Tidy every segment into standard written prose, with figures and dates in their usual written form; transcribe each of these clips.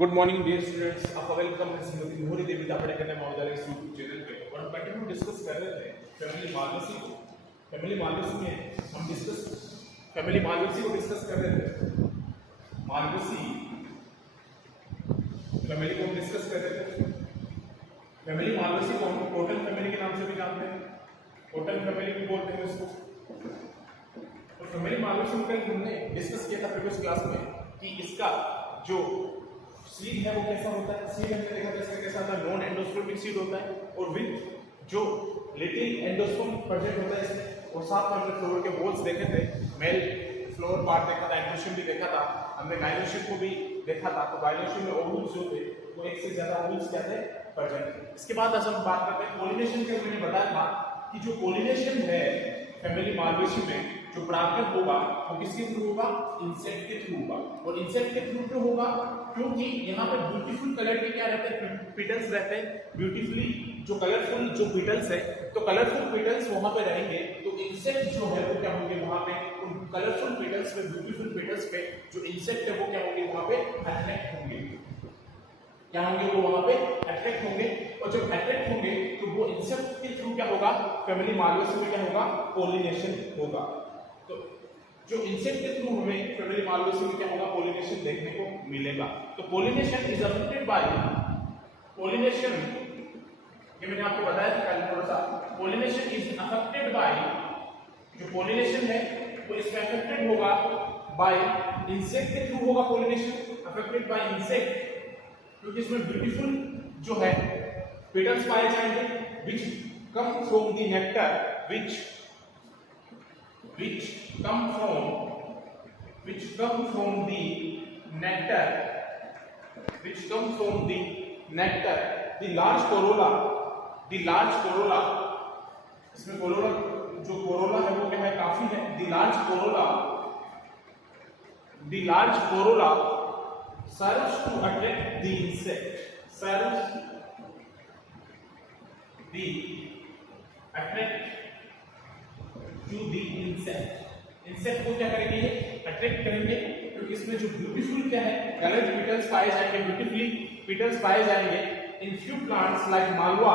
Good morning dear students, आपका welcome है श्रीमती मोहरी देवी दापड़े करने महोदय यूट्यूब चैनल पे। और हम कंटिन्यू डिस्कस कर रहे थे फैमिली मार्वेसी को। फैमिली मार्वेसी में हम फैमिली मार्वेसी को डिस्कस कर रहे थे। मार्वेसी फैमिली को हम डिस्कस कर रहे थे। फैमिली मार्वेसी को हम टोटल फैमिली के नाम से भी जानते हैं, टोटल फैमिली भी बोलते हैं इसको। और फैमिली मार्वेसी में हमने डिस्कस किया था प्रीवियस क्लास में कि इसका जो सीड है वो कैसा होता है। सीड हमने देखा था इसका कैसा था, नॉन एंडोस्पर्मिक सीड होता है और विद जो लिटिल एंडोस्पर्म प्रेजेंट होता है इसमें। और साथ में हमने फ्लोर के वॉल्स देखे थे, मेल फ्लोर पार्ट देखा था, एंडोशियम भी देखा था, हमने गाइनोशियम को भी देखा था। तो गाइनोशियम में ओवुल्स जो थे वो एक से ज्यादा ओवुल्स क्या थे प्रेजेंट। इसके बाद आज हम बात करते हैं पॉलिनेशन के। मैंने बताया था कि जो पॉलिनेशन है फैमिली मार्वेसी में, जो परागण होगा वो किसके थ्रू होगा, इंसेक्ट के थ्रू होगा। और इंसेक्ट के थ्रू क्यों होगा, क्योंकि यहाँ पे ब्यूटीफुल कलर के क्या रहते हैं, पीटल्स रहते हैं। ब्यूटीफुली जो कलरफुल जो पीटल्स है, तो कलरफुल पीटल्स वहां पे रहेंगे तो इंसेक्ट जो है वो क्या होंगे वहां पे, उन कलरफुल पीटल्स पे, ब्यूटीफुल पीटल्स पे जो इंसेक्ट है वो क्या होंगे वहां पे अट्रैक्ट होंगे। क्या होंगे वो वहां पे अट्रैक्ट होंगे। और जब अट्रैक्ट होंगे तो वो इंसेक्ट के थ्रू क्या होगा, फैमिली मार्वेसी में क्या होगा, पॉलिनेशन होगा। तो जो इंसेक्ट के थ्रू हमें फैमिली मार्वेसी में क्या होगा, पॉलिनेशन देखने को मिलेगा। तो pollination is affected by pollination, ये मैंने आपको बताया था कल थोड़ा सा। पॉलिनेशन इज अफेक्टेड बाय, जो पॉलिनेशन है वो इसमें अफेक्टेड होगा बाय इंसेक्ट के थ्रू होगा पॉलिनेशन, अफेक्टेड बाय इंसेक्ट, क्योंकि इसमें ब्यूटीफुल जो है पेटल्स पाए जाएंगे which come from the nectar, which come from the nectar, the large corolla, इसमें कोरोला, जो कोरोला है वो क्या है, काफी है। the large corolla serves to attract the insect, insect को क्या करेंगे, अट्रैक्ट करेंगे, क्योंकि इसमें जो ब्यूटीफुल क्या है, कलर्ड पीटल्स पाए जाएंगे, ब्यूटीफुली पीटल्स पाए जाएंगे। In few plants like Malwa,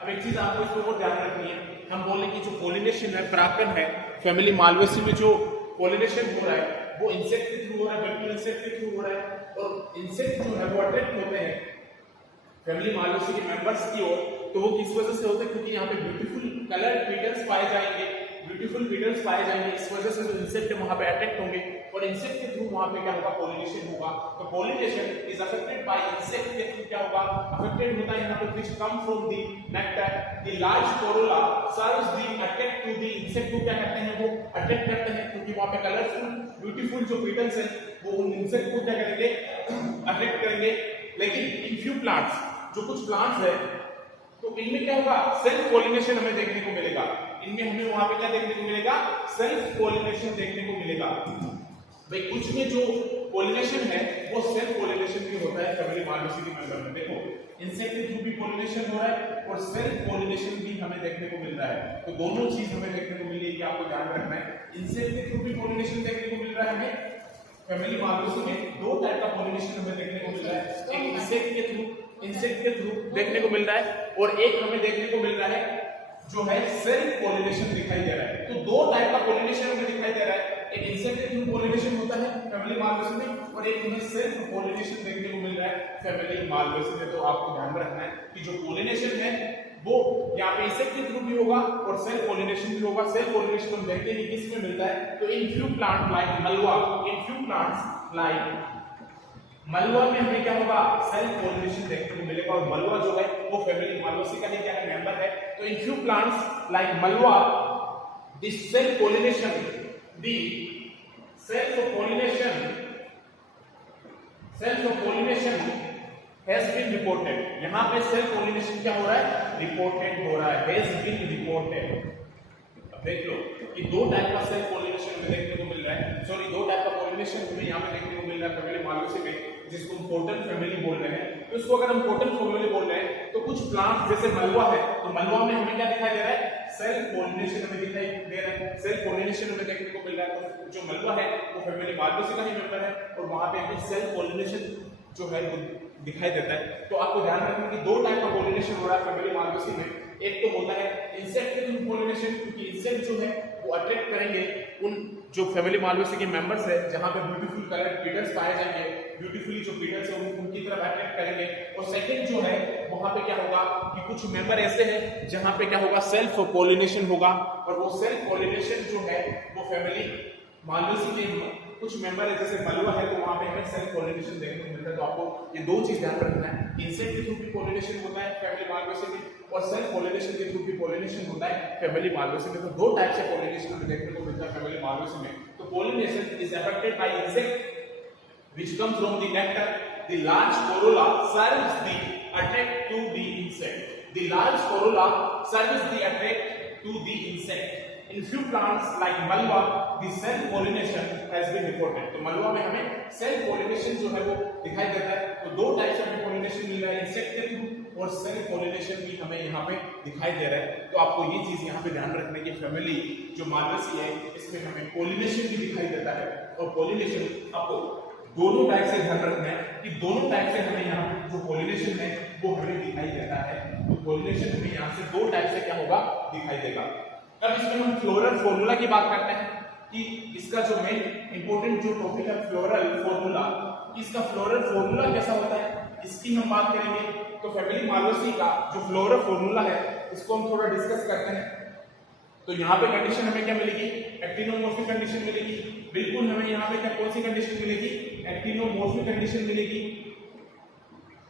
अब एक चीज आपको इसको और ध्यान रखनी है, हम बोले कि जो पॉलिनेशन है, परागण है, फैमिली मार्वेसी में जो पॉलिनेशन हो रहा है वो इंसेक्ट के थ्रू हो रहा है, बिल्कुल इंसेक्ट के थ्रू हो रहा है। और इंसेक्ट जो है वो अट्रैक्ट होते हैं फैमिली मार्वेसी के मेंबर्स की ओर। तो वो किस वजह से होता है, क्योंकि यहाँ पे ब्यूटीफुल कलर पीटल्स पाए जाएंगे, इस वजह से जो इंसेक्ट है वहां पे अट्रैक्ट होंगे और इंसेक्ट के थ्रू वहां पे क्या होगा, पॉलिनेशन होगा। तो pollination is affected by insect के थ्रू क्या होगा, अफेक्टेड होता है यहाँ पे which come from the nectar, the large corolla serves the attract to the insect को क्या करते हैं, वो अट्रैक्ट करते हैं, क्योंकि वहां पे कलरफुल ब्यूटीफुल जो पीटल्स हैं वो उन इंसेक्ट को क्या करेंगे, अट्रैक्ट करेंगे। लेकिन इन फ्यू प्लांट्स, जो कुछ प्लांट्स है तो इनमें क्या होगा, सेल्फ पॉलिनेशन हमें देखने को मिलेगा। इनमें हमें वहां पे क्या देखने को मिलेगा, सेल्फ पॉलिनेशन देखने को मिलेगा। भाई कुछ में जो पॉलिनेशन है वो सेल्फ पॉलिनेशन भी होता है फैमिली मार्वेसी के मेंबर में। देखो इंसेक्ट के थ्रू भी पॉलिनेशन हो रहा है और सेल्फ पॉलिनेशन भी हमें देखने को मिल रहा है। तो दोनों चीज हमें देखने को मिलेगी, आपको ध्यान रखना है। इंसेक्ट के थ्रू भी पॉलिनेशन देखने को मिल रहा है हमें फैमिली मार्वेसी में। दो टाइप का पॉलिनेशन हमें देखने को मिल रहा है, एक इंसेक्ट के थ्रू देखने को मिल रहा है और एक हमें देखने को मिल रहा है जो है सेल्फ पॉलिनेशन दिखाई दे रहा है। तो दो टाइप का पॉलिनेशन हमें दिखाई दे रहा है, एक इंसेक्ट के थ्रू पॉलिनेशन होता है फैमिली मार्वेसी में और एक हमें सेल्फ पॉलिनेशन देखने को मिल रहा है फैमिली मार्वेसी में। तो आपको ध्यान रखना है कि जो पॉलिनेशन है वो यहाँ पे इंसेक्ट के थ्रू भी होगा और सेल्फ पॉलिनेशन भी होगा। सेल्फ पॉलिनेशन हम देखते हैं किसमें मिलता है, तो इन फ्यू प्लांट लाइक मलवा, मलवा में हमें क्या होगा, सेल्फ पॉलिनेशन देखने को मिलेगा। और मलवा जो है वो फैमिली मार्वेसी का ही क्या है, मेंबर है। तो इन फ्यू प्लांट्स लाइक मलवा, this self pollination has been reported। यहाँ पे सेल्फ पॉलिनेशन क्या हो रहा है, रिपोर्टेड हो रहा है, has been reported। अब देख लो कि दो टाइप का सेल्फ पॉलिनेशन हमें देखने को मिल रहा है, सॉरी दो टाइप का पॉलिनेशन हमें यहाँ पे देखने को मिल रहा है फैमिली मार्वेसी में, जिसको हम टोटल फैमिली बोल रहे हैं। तो इसको अगर हम टोटल फैमिली बोल रहे हैं तो कुछ प्लांट्स जैसे मलवा है, तो मलवा में हमें क्या दिखाई दे रहा है, सेल्फ पॉलिनेशन हमें दिखाई दे रहा है। सेल्फ पॉलिनेशन हमें देखने को मिल रहा है। तो जो मलबा है वो फैमिली मालवेसी का ही मेंबर है और वहां पे हमें सेल्फ पॉलिनेशन जो है वो दिखाई देता है। तो आपको ध्यान रखना कि दो टाइप का पॉलिनेशन हो रहा है फैमिली मालवेसी में। एक तो होता है इंसेक्ट के थ्रू पॉलिनेशन, क्योंकि इंसेक्ट जो है वो अट्रैक्ट करेंगे उन जो फैमिली मालवेसी के मेंबर्स है जहां पे ब्यूटीफुल कलर बीटल्स पाए जाएंगे, ब्यूटीफुली जो बीटल्स है उनकी तरफ अट्रैक्ट करेंगे। और सेकंड जो है वहां पे क्या होगा कि कुछ मेंबर ऐसे हैं जहां पे क्या होगा सेल्फ पॉलिनेशन होगा, और वो सेल्फ पॉलिनेशन जो है वो फैमिली मालवेसी के कुछ मेंबर है जैसे मलबा है तो वहां पे हमें सेल्फ पॉलिनेशन देखने को मिलता है। तो आपको ये दो चीज ध्यान रखना है, इंसेक्ट के थ्रू भी पॉलिनेशन होता है फैमिली मालवेसी में और सेल्फ पॉलिनेशन के थ्रू भी पॉलिनेशन होता है फैमिली मालवेसी में। तो दो टाइप से पॉलिनेशन हमें देखने को मिलता है फैमिली मालवेसी में। तो pollination is affected by insect which comes from the nectar. The large corolla serves the attract to the insect. The large corolla serves the attract to the insect. In few plants like malva, the self pollination has been reported. तो मलवा में हमें self pollination जो है वो दिखाई देता है। तो दो टाइप से हमें पॉलिनेशन मिल रहा है, इंसेक्ट के थ्रू और सेल्फ पॉलिनेशन भी हमें यहाँ पे दिखाई दे रहा है। तो आपको ये चीज यहाँ पे ध्यान रखने की फैमिली जो मालवेसी है इसमें हमें पॉलिनेशन भी दिखाई देता है। और पॉलिनेशन आपको दोनों टाइप से ध्यान रखना है कि दोनों टाइप से हमें यहाँ पे जो पॉलिनेशन है वो हमें दिखाई देता है। तो पॉलिनेशन हमें यहाँ से दो टाइप से क्या होगा दिखाई देगा। अब इसमें हम फ्लोरल फॉर्मूला की बात करते हैं कि इसका जो मेन इंपॉर्टेंट जो टॉपिक है फ्लोरल फॉर्मूला, इसका फ्लोरल फॉर्मूला कैसा होता है इसकी हम बात करेंगे। तो फैमिली मालवेसी का जो फ्लोरल फॉर्मूला है इसको हम थोड़ा डिस्कस करते हैं। तो यहाँ पे कंडीशन हमें क्या मिलेगी, एक्टिनोमॉर्फिक कंडीशन मिलेगी। बिल्कुल हमें यहाँ पे क्या कौन सी कंडीशन मिलेगी, एक्टिनोमॉर्फिक कंडीशन मिलेगी।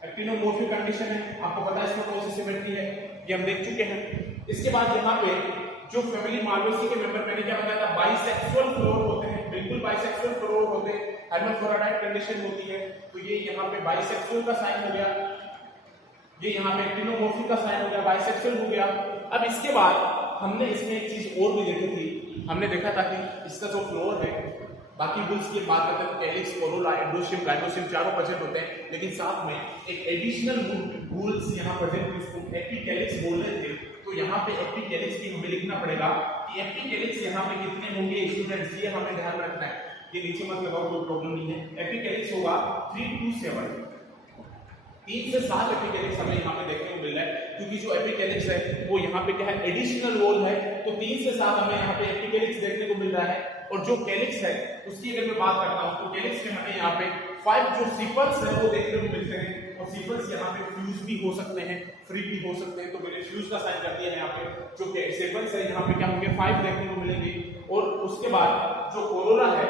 एक्टिनोमॉर्फिक कंडीशन है, आपको पता है इसमें कौन सी सिमेट्री है ये हम देख चुके हैं। इसके बाद यहाँ पे जो फैमिली मालवेसी के मेंबर मैंने क्या बताया था बाइसेक्सुअल फ्लोर होते हैं, बिल्कुल बाइसेक्सुअल फ्लोर होते हैं, हेर्माफ्रोडाइट कंडीशन होती है। तो ये यहाँ पे बाइसेक्सुअल का साइन हो गया, ये यहाँ पे एक्टिनोमॉर्फिक का साइन हो गया, बाइसेक्सुअल हो गया। अब इसके बाद हमने इसमें एक चीज और भी देखी थी, हमने देखा था कि इसका जो फ्लोर है बाकी बुल्स की बात करते हैं कैलिक्स, कोरोला, एंडोशियम, गाइनोशियम चारों प्रेजेंट होते हैं, लेकिन साथ में एक एडिशनल बुल्स यहाँ प्रेजेंट है जिसको एपिकैलिक्स बोल रहे थे। तो यहाँ पे एपिकैलिक्स भी हमें लिखना पड़ेगा कि एपिकैलिक्स यहाँ पे कितने होंगे स्टूडेंट्स, ये हमें ध्यान रखना है। ये नीचे मत लगाओ, कोई प्रॉब्लम नहीं है। एपिकैलिक्स होगा 3 to 7, 3 से 7 एपिकैलिक्स हमें यहाँ पे देखने को मिल रहा है, क्योंकि जो एपिकैलिक्स है वो यहाँ पे क्या है एडिशनल वॉल है। तो 3 से 7 हमें यहाँ पे एपिकैलिक्स देखने को मिल रहा है। और जो कैलिक्स है उसकी अगर मैं बात करता हूँ तो कैलिक्स में हमें यहाँ पे 5 जो सिपल्स है वो देखने को मिलते हैं। और सिपल्स यहाँ पे फ्यूज भी हो सकते हैं, फ्री भी हो सकते हैं। तो मैंने फ्यूज का साइन कर दिया है यहाँ पे। जो सिपल्स है यहाँ पे क्या होंगे 5 देखने को मिलेंगे। और उसके बाद जो कोरोला है,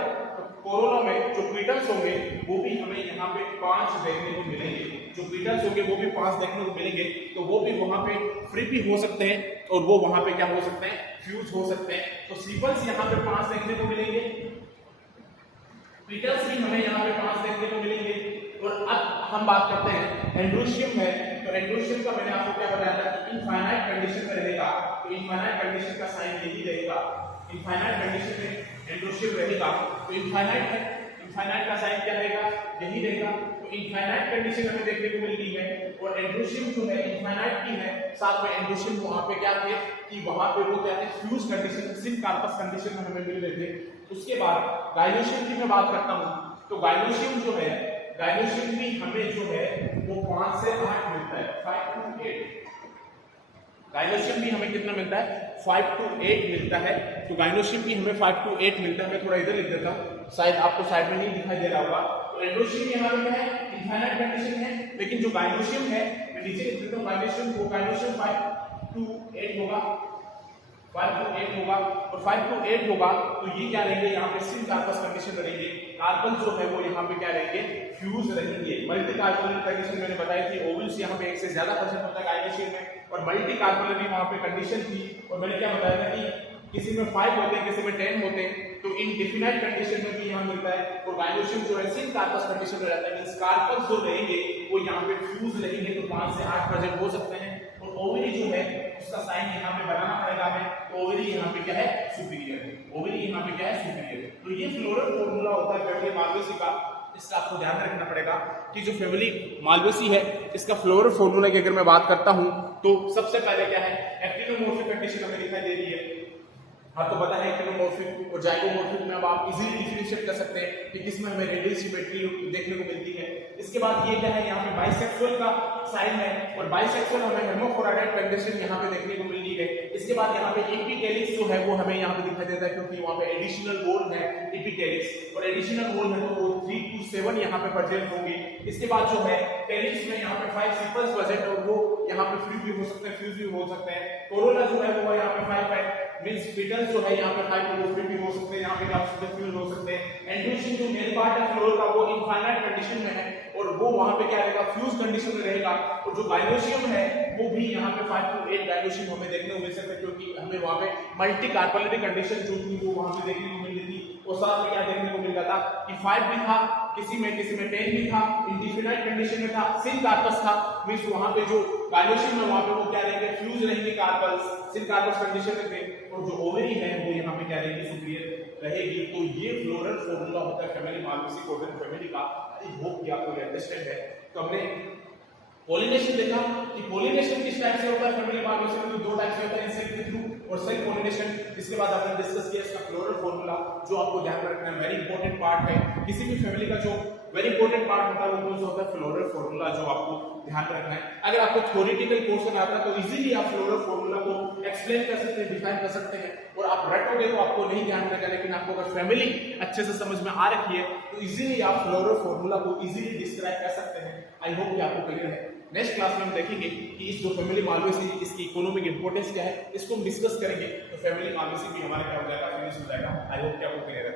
कोरोला में जो पीटल्स होंगे वो भी हमें यहाँ पे 5 देखने को मिलेंगे। जो पीटल्स होंगे वो भी 5 देखने को मिलेंगे। तो वो भी वहां पे फ्री भी हो सकते हैं और वो वहां पे क्या हो सकते हैं फ्यूज हो सकते हैं। तो सिपल्स यहाँ पे 5 देखने को मिलेंगे, पीटल्स भी हमें यहाँ पे 5 देखने को मिलेंगे। और अब हम बात करते हैं एंड्रोशियम है। तो एंड्रोशियम का मैंने आपको क्या बताया था कि इनफाइनाइट कंडीशन में रहेगा। तो इनफाइनाइट कंडीशन का साइन यही रहेगा, इनफाइनाइट कंडीशन में एंड्रोशियम रहेगा। तो इनफाइनाइट है, इनफाइनाइट का साइन क्या रहेगा यही रहेगा। तो इनफाइनाइट कंडीशन हमें देखने को मिल रही है। और एंड्रोशियम जो है इनफाइनाइट की है, साथ में एंड्रोशियम वहां पे क्या थे कि वहां पे वो क्या थे फ्यूज कंडीशन, सिन कार्पस कंडीशन में हमें मिल रहे थे। उसके बाद गाइनोशियम की मैं बात करता हूं तो गाइनोशियम जो है, गाइनोशियम भी हमें जो है वो 5 से 8 मिलता है, 5 to 8। गाइनोशियम भी हमें कितना मिलता है 5 to 8 मिलता है। तो गाइनोशियम भी हमें 5 to 8 मिलता है। मैं थोड़ा इधर लिख देता हूँ, शायद आपको साइड में नहीं दिखाई दे रहा होगा। तो एंड्रोशियम यहाँ पे क्या है इनफाइनाइट कंडीशन है, लेकिन जो गाइनोशियम है मैं नीचे लिख देता हूँ गाइनोशियम 5 to 8 होगा, 5 to 8 होगा। और 5 to 8 होगा तो ये क्या रहेंगे यहाँ पे सिन कार्पस कंडीशन रहेंगे। कार्बन जो है वो यहाँ पे क्या रहेंगे फ्यूज रहेंगे। मल्टी कार्बोनिल कंडीशन मैंने बताई थी, ओवल्स यहाँ पे 1 से ज्यादा परसेंट होता है गाइनोशियम में, और मल्टी कार्बोनिल वहाँ पे कंडीशन थी। और मैंने क्या बताया था कि किसी में 5 होते हैं, किसी में 10 होते हैं। तो इनडिफिनाइट कंडीशन में भी यहाँ मिलता है। और गाइनोशियम जो है सिन कार्पस कंडीशन में रहता है, मींस कार्पस जो रहेंगे वो यहाँ पे फ्यूज रहेंगे। तो 5 से 8 प्रेजेंट हो सकते हैं। और ओवरी जो है उसका साइन यहाँ पे बनाना पड़ेगा हमें। तो ओवरी यहाँ पे क्या है सुपीरियर है, ओवरी यहाँ पे क्या है सुपीरियर। तो ये फ्लोरल फॉर्मूला होता है फैमिली मालवेसी का। इसका आपको ध्यान रखना पड़ेगा कि जो फैमिली मालवेसी है इसका फ्लोरल फॉर्मूला की अगर मैं बात करता हूं तो सबसे पहले क्या है एक्टिनोमॉर्फिक कंडीशन हमें दिखाई दे रही है। आपको पता है क्लिनोमॉर्फिक और जाइगोमॉर्फिक में अब आप इजीली डिफरेंशिएट कर सकते हैं कि किसमें हमें रेडियल सिमेट्री देखने को मिलती है। इसके बाद ये क्या है, यहाँ पे बाइसेक्सुअल का साइन है और बाइसेक्सुअल हमें हेर्माफ्रोडिटाइट कंडीशन यहाँ पे देखने को मिल रही है। इसके बाद यहाँ पे एपिटेलिक्स जो है वो हमें यहाँ पे दिखाई देता है क्योंकि वहाँ पे एडिशनल वॉल है एपिटेलिक्स, और एडिशनल वॉल है तो वो 3 to 7 यहाँ पे प्रेजेंट होंगी। इसके बाद जो है टेलिक्स में यहाँ पे 5 सेपल्स प्रेजेंट और वो यहाँ पे फ्री भी हो सकते हैं, फ्यूज भी हो सकते हैं। कोरोना जो है वो यहाँ पे 5 है, मींस पेटल्स जो है यहाँ पे 5 वो फ्री भी हो सकते हैं, यहाँ पे आप सकते फ्यूज हो सकते हैं। एंड्रोशन जो मेन पार्ट है फ्लोर का वो इनफाइनाइट कंडीशन में है और वो वहां पे क्या रहेगा, फ्यूज कंडीशन में रहेगा। और जो गाइनोसियम है वो भी यहाँ पे 5 to 8 गाइनोसियम हमें देखने को मिल सकता है क्योंकि हमें वहां पे मल्टी कार्पेलिटी कंडीशन जो थी वो वहां पे देखने को मिल रही थी। और साथ में क्या देखने को मिल रहा था कि 5 भी था, किसी में 10 भी था, इंडिफिनाइट कंडीशन में था, सिन कार्पस था, मींस वहां पे जो गाइनोसियम है वहां पे वो क्या रहेंगे, फ्यूज रहेंगे कार्पल्स, सिन कार्पस कंडीशन में थे। और जो ओवरी है वो यहाँ पे क्या रहेगी, सुपीरियर रहेगी। तो ये फ्लोरल फॉर्मूला होता है फैमिली मालवेसी कोर्डन फैमिली का। आई होप कि आपको अंडरस्टैंड है। तो हमने पॉलिनेशन देखा कि पॉलिनेशन किस टाइप से होता है फैमिली मालवेसी में, तो 2 टाइप से होता है, इंसेक्ट के थ्रू और सेल्फ पॉलिनेशन। इसके बाद आपने डिस्कस किया इसका फ्लोरल फॉर्मूला जो आपको ध्यान रखना है, वेरी इंपॉर्टेंट पार्ट है किसी भी फैमिली का। जो वेरी इंपॉर्टेंट पार्ट होता है वो कौन सा होता है, फ्लोरल फॉर्मूला, जो आपको ध्यान रखना है। अगर आपको थ्योरेटिकल पोर्शन आता है तो इजीली आप फ्लोरल फॉर्मूला को एक्सप्लेन कर सकते हैं, डिफाइन कर सकते हैं। और आप रटोगे तो आपको नहीं ध्यान रहेगा, लेकिन आपको अगर फैमिली अच्छे से समझ में आ रखी है तो इजीली आप फ्लोरल फॉर्मूला को इजीली डिस्क्राइब कर सकते हैं। आई होप कि आपको क्लियर है। नेक्स्ट क्लास में हम देखेंगे कि इस जो फैमिली मालवेसी इसकी इकोनॉमिक इंपोर्टेंस क्या है, इसको हम डिस्कस करेंगे। तो फैमिली मालवेसी भी हमारा क्या हो जाएगा, फिनिश हो जाएगा। आई होप कि आपको क्लियर है।